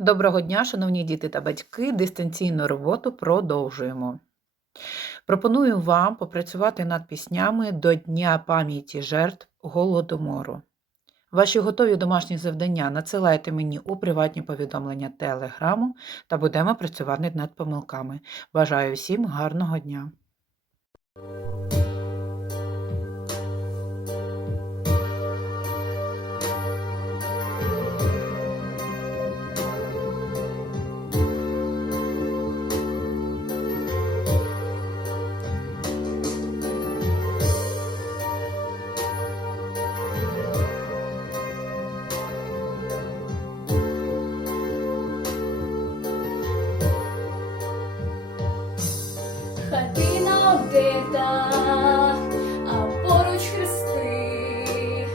Доброго дня, шановні діти та батьки. Дистанційну роботу продовжуємо. Пропоную вам попрацювати над піснями до Дня пам'яті жертв Голодомору. Ваші готові домашні завдання надсилайте мені у приватні повідомлення Телеграму та будемо працювати над помилками. Бажаю всім гарного дня! Обдита, а поруч хрести,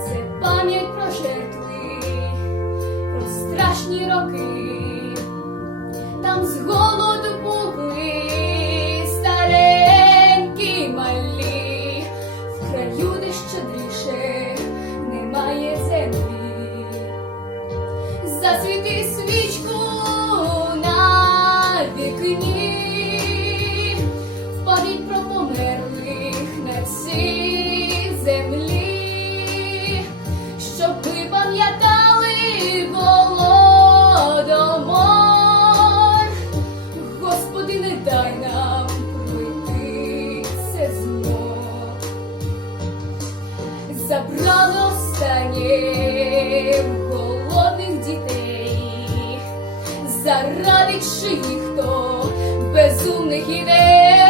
це пам'ять про жертви, про страшні роки, там з голоду забрали останнє голодних дітей, заради чиїх то безумних ідей.